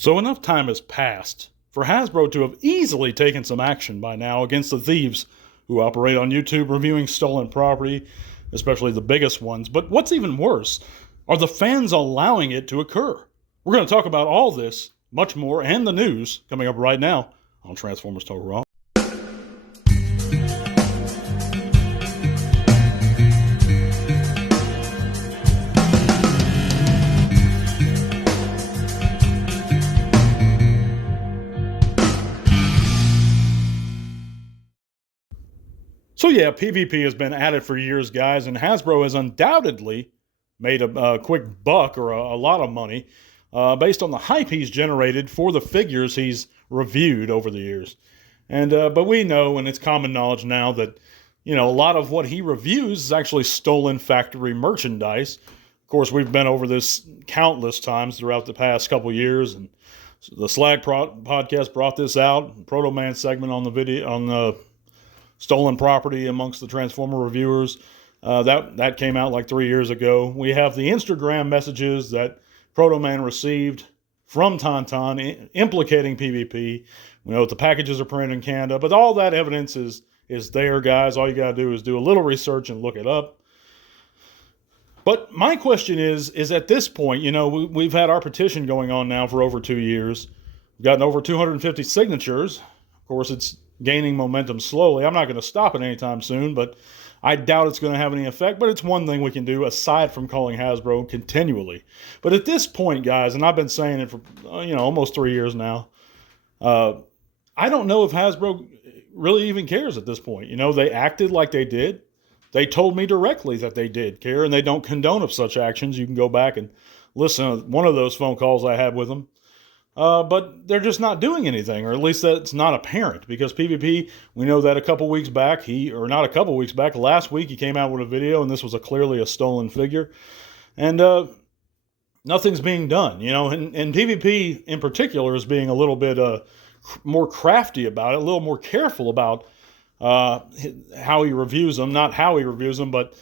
So enough time has passed for Hasbro to have easily taken some action by now against the thieves who operate on YouTube reviewing stolen property, especially the biggest ones. But what's even worse are the fans allowing it to occur. We're going to talk about all this, much more, and the news coming up right now on Transformers Talk Raw. So yeah, PvP has been at it for years, guys, and Hasbro has undoubtedly made a quick buck or a lot of money based on the hype he's generated for the figures he's reviewed over the years. And but we know, and it's common knowledge now, that a lot of what he reviews is actually stolen factory merchandise. Of course, we've been over this countless times throughout the past couple years, and the Slag podcast brought this out. Proto Man segment on the video on the stolen property amongst the Transformer reviewers. That came out like 3 years ago. We have the Instagram messages that Proto Man received from Tauntaun implicating PvP. We know that the packages are printed in Canada, but all that evidence is there, guys. All you got to do is do a little research and look it up. But my question is at this point, we've had our petition going on now for over 2 years. We've gotten over 250 signatures. Of course, it's gaining momentum slowly. I'm not going to stop it anytime soon, but I doubt it's going to have any effect. But it's one thing we can do aside from calling Hasbro continually. But at this point, guys, and I've been saying it for almost 3 years now, I don't know if Hasbro really even cares at this point. They acted like they did. They told me directly that they did care, and they don't condone of such actions. You can go back and listen to one of those phone calls I had with them. But they're just not doing anything, or at least that's not apparent, because PvP, we know that last week he came out with a video, and this was clearly a stolen figure, and nothing's being done, and PvP in particular is being a little bit more crafty about it, a little more careful about how he reviews them, not how he reviews them, but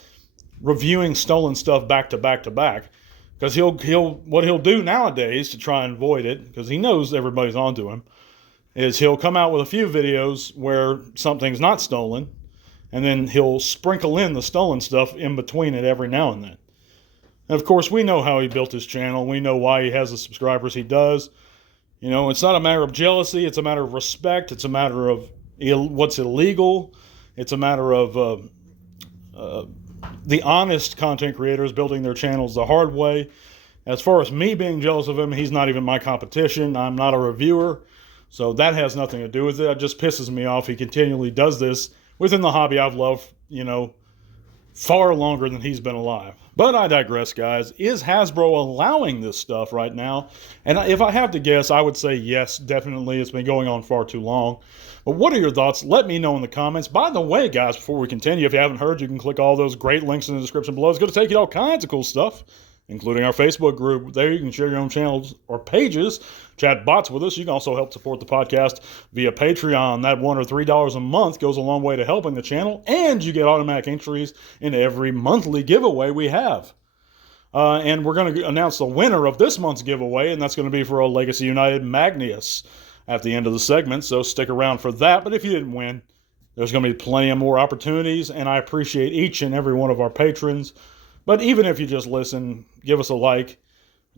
reviewing stolen stuff back to back to back. Because what he'll do nowadays to try and avoid it, because he knows everybody's onto him, is he'll come out with a few videos where something's not stolen, and then he'll sprinkle in the stolen stuff in between it every now and then. And of course, we know how he built his channel. We know why he has the subscribers he does. It's not a matter of jealousy. It's a matter of respect. It's a matter of what's illegal. It's a matter of the honest content creators building their channels the hard way. As far as me being jealous of him, he's not even my competition. I'm not a reviewer, so that has nothing to do with it. It just pisses me off. He continually does this within the hobby I've loved, far longer than he's been alive. But I digress, guys. Is Hasbro allowing this stuff right now? And if I have to guess, I would say yes, definitely. It's been going on far too long. But what are your thoughts? Let me know in the comments. By the way, guys, before we continue, if you haven't heard, you can click all those great links in the description below. It's going to take you to all kinds of cool stuff, including our Facebook group. There you can share your own channels or pages, chat bots with us. You can also help support the podcast via Patreon. That $1 or $3 a month goes a long way to helping the channel, and you get automatic entries in every monthly giveaway we have. And we're going to announce the winner of this month's giveaway, and that's going to be for a Legacy United Magnus at the end of the segment, so stick around for that. But if you didn't win, there's going to be plenty of more opportunities, and I appreciate each and every one of our patrons. But even if you just listen, give us a like,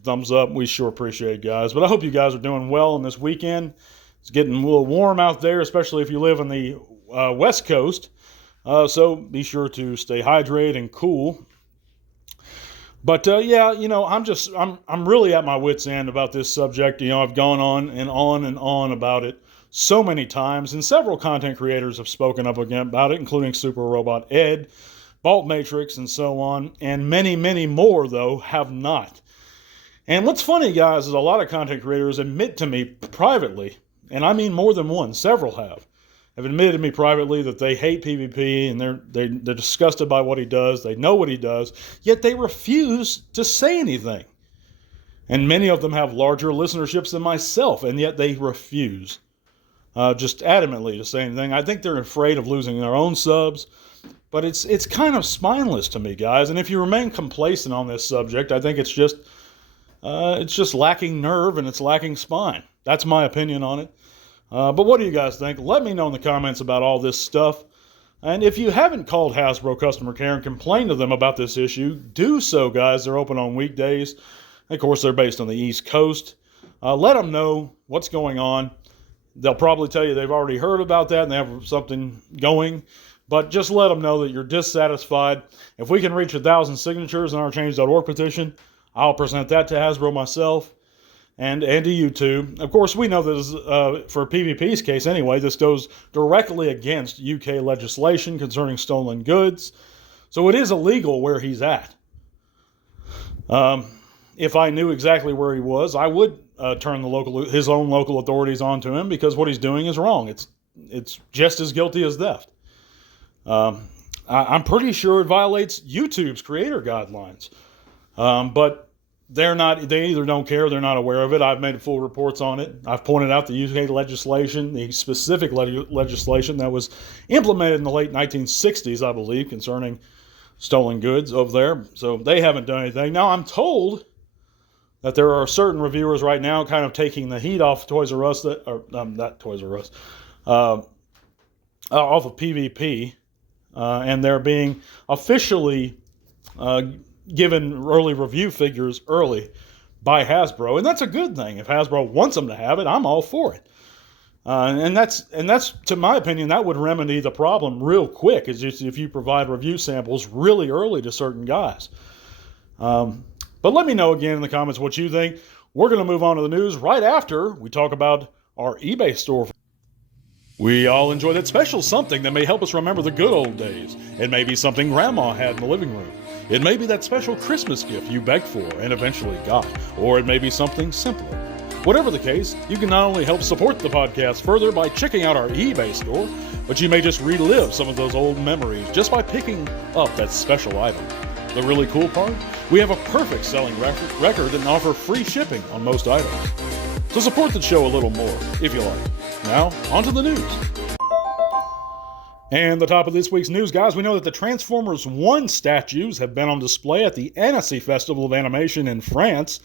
thumbs up. We sure appreciate it, guys. But I hope you guys are doing well on this weekend. It's getting a little warm out there, especially if you live on the West Coast. So be sure to stay hydrated and cool. But yeah, I'm really at my wit's end about this subject. I've gone on and on and on about it so many times, and several content creators have spoken up again about it, including Super Robot Ed, Vault Matrix, and so on, and many, many more, though, have not. And what's funny, guys, is a lot of content creators admit to me privately, and I mean more than one, several have admitted to me privately that they hate PvP and they're disgusted by what he does. They know what he does, yet they refuse to say anything. And many of them have larger listenerships than myself, and yet they refuse just adamantly to say anything. I think they're afraid of losing their own subs, but it's kind of spineless to me, guys. And if you remain complacent on this subject, I think it's just It's just lacking nerve and it's lacking spine. That's my opinion on it. But what do you guys think? Let me know in the comments about all this stuff. And if you haven't called Hasbro customer care and complained to them about this issue, do so, guys. They're open on weekdays. Of course, they're based on the East Coast. Let them know what's going on. They'll probably tell you they've already heard about that and they have something going. But just let them know that you're dissatisfied. If we can reach 1,000 signatures in our change.org petition, I'll present that to Hasbro myself and to YouTube. Of course, we know that for PvP's case anyway, this goes directly against UK legislation concerning stolen goods. So it is illegal where he's at. If I knew exactly where he was, I would turn his own local authorities onto him, because what he's doing is wrong. It's just as guilty as theft. I'm pretty sure it violates YouTube's creator guidelines. But they either don't care or they're not aware of it. I've made full reports on it. I've pointed out the UK legislation, the specific legislation that was implemented in the late 1960s, I believe, concerning stolen goods over there. So they haven't done anything. Now, I'm told that there are certain reviewers right now kind of taking the heat off Toys R Us, not Toys R Us, off of PvP, and they're being officially given early review figures early by Hasbro, and that's a good thing. If Hasbro wants them to have it, I'm all for it. And that's, to my opinion, that would remedy the problem real quick, is just if you provide review samples really early to certain guys. But let me know again in the comments what you think. We're going to move on to the news right after we talk about our eBay store. We all enjoy that special something that may help us remember the good old days. It may be something Grandma had in the living room. It may be that special Christmas gift you begged for and eventually got. Or it may be something simpler. Whatever the case, you can not only help support the podcast further by checking out our eBay store, but you may just relive some of those old memories just by picking up that special item. The really cool part? We have a perfect selling record and offer free shipping on most items. So support the show a little more, if you like. Now, on to the news. And the top of this week's news, guys, we know that the Transformers 1 statues have been on display at the Annecy Festival of Animation in France,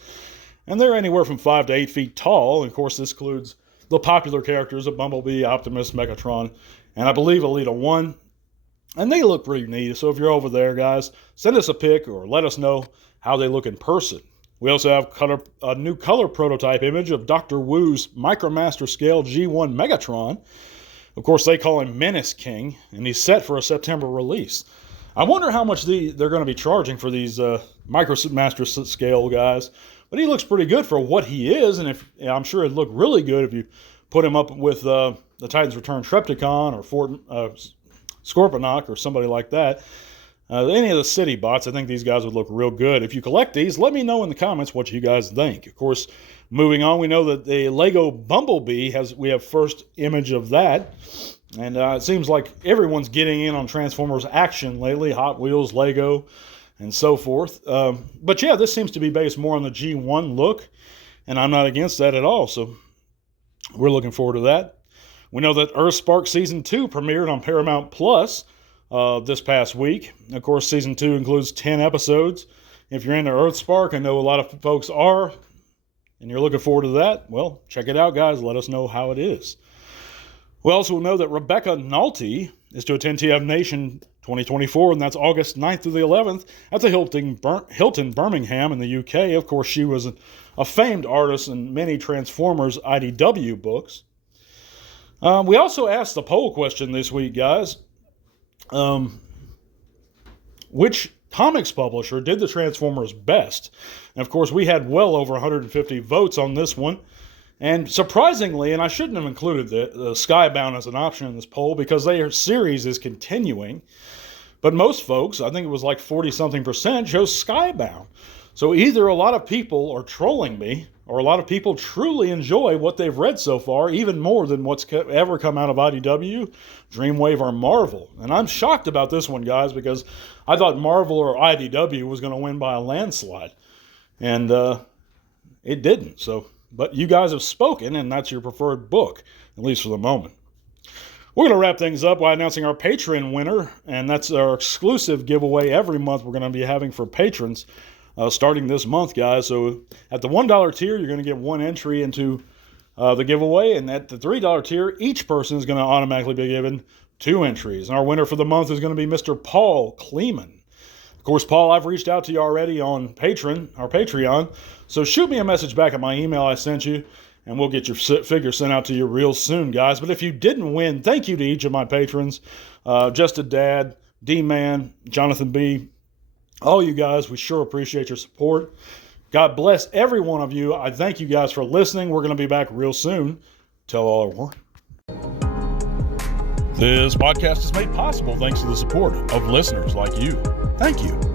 and they're anywhere from 5 to 8 feet tall. And of course, this includes the popular characters of Bumblebee, Optimus, Megatron, and I believe Alita 1. And they look pretty neat, so if you're over there, guys, send us a pic or let us know how they look in person. We also have a new color prototype image of Dr. Wu's Micromaster Scale G1 Megatron. Of course, they call him Menace King, and he's set for a September release. I wonder how much they're going to be charging for these Micromaster Scale guys. But he looks pretty good for what he is, and I'm sure it'd look really good if you put him up with the Titans Return Trypticon or Scorponok or somebody like that. Any of the city bots, I think these guys would look real good. If you collect these, let me know in the comments what you guys think. Of course, moving on, we know that the Lego Bumblebee we have first image of that. And it seems like everyone's getting in on Transformers action lately, Hot Wheels, Lego, and so forth. But yeah, this seems to be based more on the G1 look, and I'm not against that at all, so we're looking forward to that. We know that Earthspark Season 2 premiered on Paramount Plus this past week. Of course, Season 2 includes 10 episodes. If you're into Earthspark, I know a lot of folks are, and you're looking forward to that, well, check it out, guys. Let us know how it is. We also know that Rebecca Nalty is to attend TF Nation 2024, and that's August 9th through the 11th at the Hilton Birmingham in the UK. Of course, she was a famed artist in many Transformers IDW books. We also asked the poll question this week, guys. Which comics publisher did the Transformers best? And of course, we had well over 150 votes on this one. And surprisingly, and I shouldn't have included the Skybound as an option in this poll because their series is continuing. But most folks, I think it was like 40-something%, chose Skybound. So either a lot of people are trolling me, or a lot of people truly enjoy what they've read so far, even more than what's ever come out of IDW, Dreamwave, or Marvel. And I'm shocked about this one, guys, because I thought Marvel or IDW was going to win by a landslide. And it didn't. But you guys have spoken, and that's your preferred book, at least for the moment. We're going to wrap things up by announcing our Patreon winner, and that's our exclusive giveaway every month we're going to be having for patrons. starting this month, guys. So at the $1 tier, you're going to get one entry into the giveaway. And at the $3 tier, each person is going to automatically be given 2 entries. And our winner for the month is going to be Mr. Paul Kleeman. Of course, Paul, I've reached out to you already on our Patreon. So shoot me a message back at my email I sent you, and we'll get your figure sent out to you real soon, guys. But if you didn't win, thank you to each of my patrons. Just a Dad, D-Man, Jonathan B., all you guys, we sure appreciate your support. God bless every one of you. I thank you guys for listening. We're going to be back real soon. Tell all are one. This podcast is made possible thanks to the support of listeners like you. Thank you.